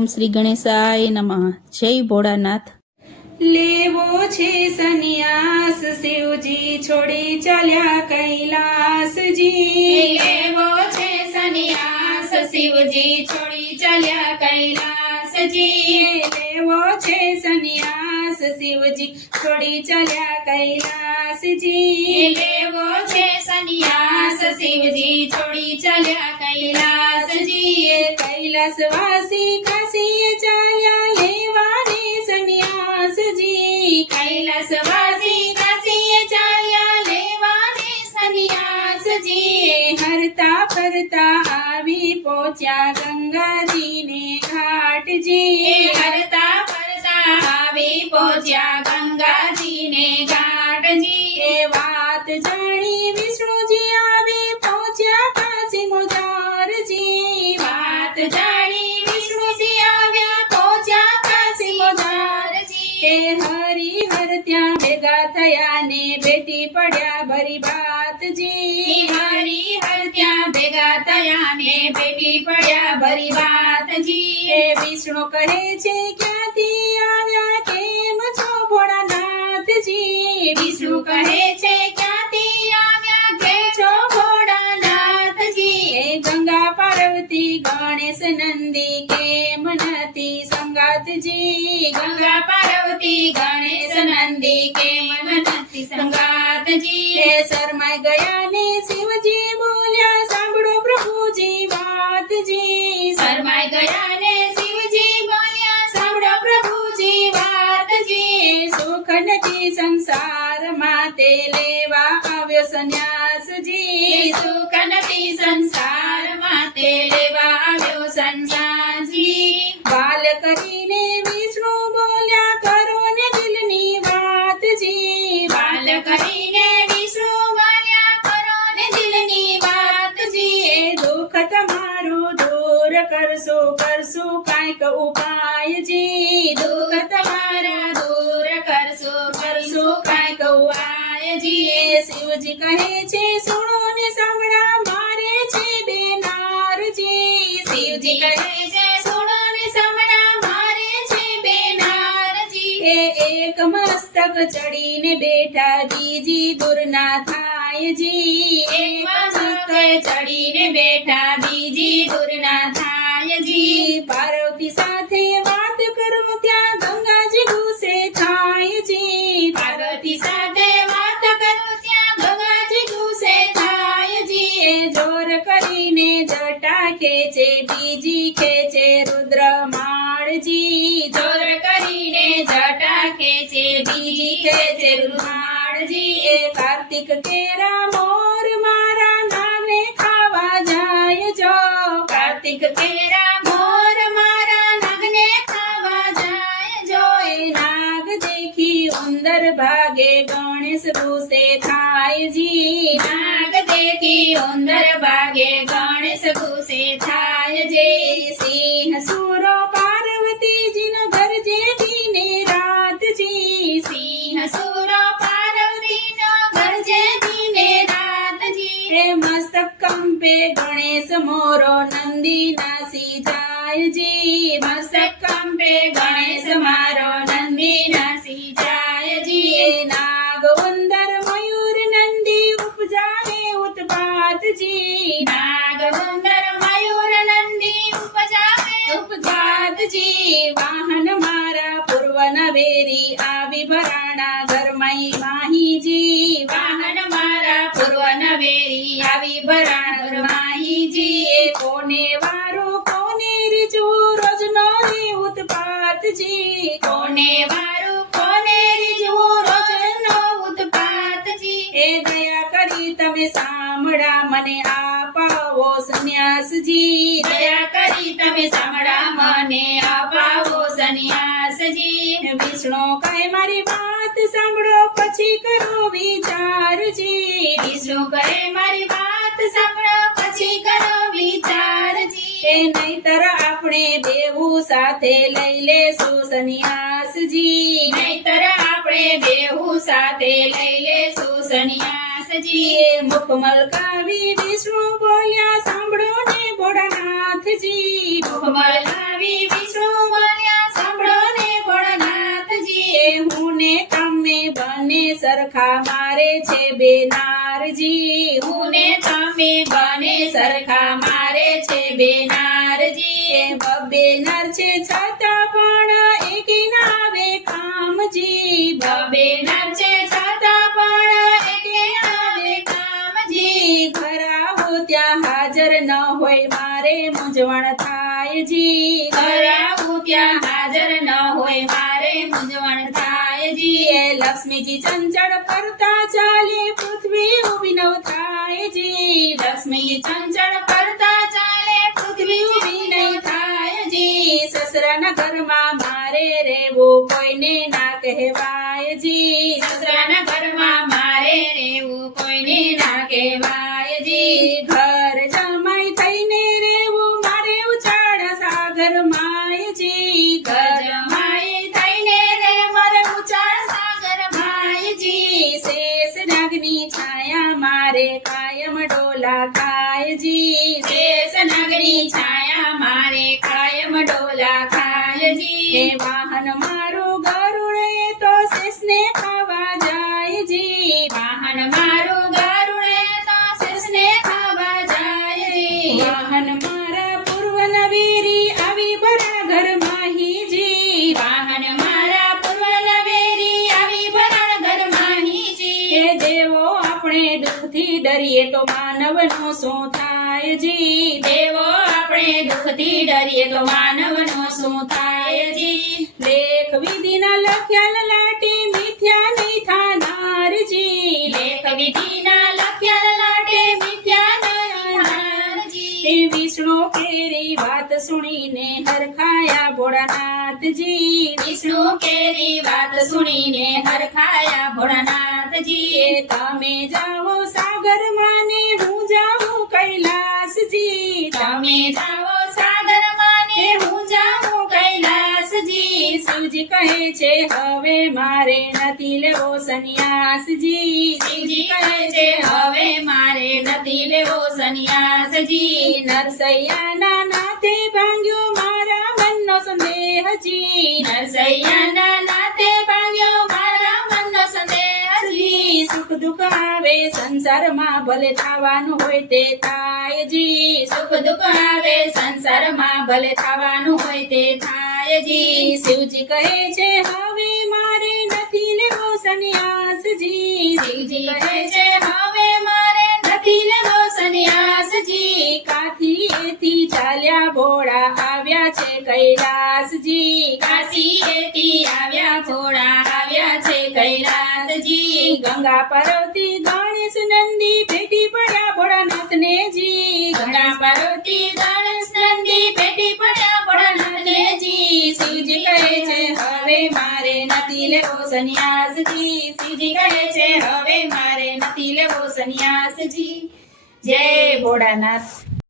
ઓમ શ્રી ગણેશાય નમઃ. જય ભોળાનાથ. લેવો છે સંન્યાસ શિવજી છોડી ચાલ્યા કૈલાસજી. લેવો છે સંન્યાસ શિવજી છોડી ચાલ્યા કૈલાસજી. લેવો છે સંન્યાસ શિવજી છોડી ચાલ્યા કૈલાસજી. લેવો છે સંન્યાસ શિવજી છોડી ચાલ્યા કૈલાસજી. કૈલાસવાસી કાશીએ ચાલ્યા લેવાને સંન્યાસજી. કૈલાસવાસી કાશીએ ચાલ્યા લેવાને સંન્યાસજી. હરતા ફરતા આવી પહોંચ્યા ગંગાજીને ઘાટજી. હરતા ફરતા આવી પહોંચ્યા ગંગાજીને ઘાટજી. એ વાત જાણી વિષ્ણુજી આવી પહોંચ્યા કાશી મોજારજી. વાત જાણી વિષ્ણુજી આવ્યા પહોંચ્યા કાશી મોજારજી. એ હરિહર ત્યાં ભેગા થયા ને બેટી પડ્યા ભરી વાતજી. હરિહર ત્યાં ભેગા થયા ને ભેટી પડ્યા ભરી વાતજી. એ વિષ્ણુ કહે છે ક્યાંથી આવ્યા કેમ છો ભોળાનાથજી. વિષ્ણુ કહે છે ક્યાંથી આવ્યા કેમ છો ભોળાનાથજી. એ ગંગા પાર્વતી ગણેશ નંદી કેમ નથી સંગાતજી. ગંગા પાર્વતી ગણેશ નંદી કેમ નથી સંગાતજી. એ શરમાઈ ગયા ને શિવજી બોલ્યા સાંભળો પ્રભુજી વાતજી. શરમાઈ ગયા ને શિવજી બોલ્યા સાંભળો પ્રભુજી વાતજી. સુખ નથી સંસારમાં તે લેવા આવ્યો સંન્યાસજી. સુખ નથી સંસારમાં તે લેવા આવ્યો સંન્યાસજી. બાલ કરીને વિષ્ણુ બોલ્યા કરો ને દિલની વાતજી. બાલ કરીને વિષ્ણુ બોલ્યા કરો ને દિલની વાતજી. એ દુઃખ તમારું દૂર કરશો કાંઈક ઉપાયજી. દુઃખ તમારા દૂર કરશો કાંઈક ઉપાયજી. એ શિવજી કહે છે સુણો ને સાંભળા મારે છે બેનારજી. શિવજી કહે છે સુણો ને સાંભળા મારે છે બેનારજી. એ એક મસ્તક ચડીને બેઠા બીજી દૂર ના થાયજી. એક મસ્તક ચડીને બેઠા બીજી દૂર ના થાયજી. પાર્વતી સાથે વાત કરો ત્યાં ગંગાજી ગુસ્સે થાયજી. પાર્વતી સાથે વાત કરો ત્યાં ગંગાજી ગુસ્સે થાયજી. એ જોર કરીને જટા ખેંચે બીજી ખેંચે રુદ્રમાળજી. જોર કરીને જટા ખેંચે બીજી ખેંચે રૂમાળજી. એ કાર્તિક કેરા મોર મારા નાગને ખાવા જાય જો. કાર્તિક કેરા મોર મારા નાગને ખાવા જાય જો. એ નાગ દેખી ઉંદર ભાગે ગણેશ ગુસ્સે થાયજી. નાગ દેખી ઉંદર ભાગે ગણેશ ગુસ્સે થાય જે. સિંહ સુરો પાર્વતીજીનો ઘર જે દિને રાતજી. સિંહ સુરો પાર્વતીનો ગરજે દિને રાતજી. એ મસ્તક કંપે ગણેશ મોરો નંદી નાસી જાયજી. મસ્તક કંપે ગણેશ મારો નંદી નાસી જાયજી. એ નાગ ઉંદર મયુર નંદી ઉપજાવે ઉત્પાતજી. નાગ ઉંદર મયુર નંદી ઉપજાવે ઉપજાતજી. વાહન મારા પૂર્વ નવેરી આવી ભરાણા ઘરમય માહીજી. વાહન મારા પૂર્વ નવેરી આવી ભરાણ માહીજી. એ કોને વારો કોને રીજવું રોજનો રે ઉત્પાતજી. કોને વારું કોને રીઝવું રોજનો ઉત્પાતજી. એ દયા કરી તમે સાંભળા મને આપાવો સંન્યાસજી. દયા કરી તમે સાંભળા મને અપાવો સંન્યાસજી. વિષ્ણુ કહે મારી વાત સાંભળો પછી કરો વિચારજી. વિષ્ણુ કહે મારી વાત સાંભળો પછી કરો વિચારજી. એ નહીતર આપણે બેવું સાથે લઈ લેશું સંન્યાસજી. નહીતર આપણે બેહુ સાથે લઈ લેશું સંન્યાસ સન્યાસજી એ મુખ મલકાવી વિષ્ણુ બોલ્યા સાંભળો ને ભોળાનાથજી. મુખમલાવી વિષ્ણુ બોલ્યા સાંભળો ને ભોળાનાથજી એ હું ને તમે બને સરખા મારે છે બે નારજી. હું ને તમે બને સરખા મારે છે બે નારજી એ બબ્બે નર છે છતાં પણ એકે ના આવે કામજી. બબે નર છે છતાં પણ એકે આવે કામજી ઘર આવો ત્યાં હાજર ન હોય મારે મૂંઝવણ થાય જી. કરાવું ત્યાં હાજર ન હોય મારે મૂંઝવણ થાય જી એ લક્ષ્મીજી ચંચળ ફરતા ચાલે પૃથ્વી ઊભી નવ થાય જી. લક્ષ્મી ચંચળ કરતા ચાલે પૃથ્વી ઊભી નહીં થાય જી સસરાના ઘરમાં મારે રહેવું કોઈને ના કહેવાય જી. સસરાના ઘરમાં મારે રહેવું કોઈને ના કહેવાય જી ઘર જમાઈ થઈને રહેવું મારે ઉછાળ સાગર માય જી. ગજમાઈ થઈને રે મારે ઊંચા સાગર માયજી શેષ નાગની છાયા મારે કાયમ ડોલા ખાય જી. શેષ નગરી છાયા મારે કાયમ ડોલા ખાયજી એ વાહન મારું ગરુડ એ તો શેષને ખાવા જાય જી. વાહન મારું ગરુડે તો શેષને ખાવા જાયજી વાહન મારા પૂર્વ નવેરી આવી ભરા ઘર માહીજી. વાહન મારા પૂર્વ નવેરી આવી ભરણ ઘર માહીજી એ દેવો આપણે દુઃખથી ડરીએ તો માનવનું શું થાય જી. દેવો આપણે દુઃખથી ડરીએ તો માનવનો શું થાય જી લેખ વિધિના લખ્યા લાટી મિથ્યા નહીં થાનાર જી. લેખ વિધિના લખ્યા લાટે મિથ્યા નયનારજી એ વિષ્ણુ કેરી વાત સુણીને હરખાયા ભોળાનાથજી. વિષ્ણુ કેરી વાત સુણીને હરખાયા ભોળાનાથજી એ તમે જાઓ સાગર માને હું જાઉં કૈલાસજી. તમે જાઓ સાગર માને હું જાઉં કૈલાસજી શિવજી કહે છે હવે મારે નથી લેવો સંન્યાસજી. શિવજી કહે છે હવે મારે નથી લેવો સંન્યાસજી નરસૈયાના નાથે ભાંગ્યો મારા મનનો સંદેહજી. નરસૈયાના નાથે ભાંગ્યો મારા મનનો સંદેહજી સુખ દુઃખ આવે સંસારમાં ભલે થવાનું હોય તે થાય જી. સુખ દુઃખ આવે સંસારમાં ભલે થવાનું હોય તે થાય જી શિવજી કહે છે હવે મારે નથી લેવો સંન્યાસજી. શિવજી કહે છે હવે મારે નથી લેવો સંન્યાસજી કાથી એથી ચાલ્યા ભોળા આવ્યા છે કૈલાસજી. કાશીએથી આવ્યા ઘોડા આવ્યા છે કૈલાસજી ગંગા પાર્વતી ગણેશ નંદી ભેટી પડ્યા ભોળાનાથને જી. ગંગા પાર્વતી ગણેશ નંદી ભેટી પડ્યા ભોળાનાથનેજી શિવજી કહે છે હવે મારે નથી લેવો સંન્યાસજી. શિવજી કહે છે હવે મારે નથી લેવો સંન્યાસજી જય ભોળાનાથ.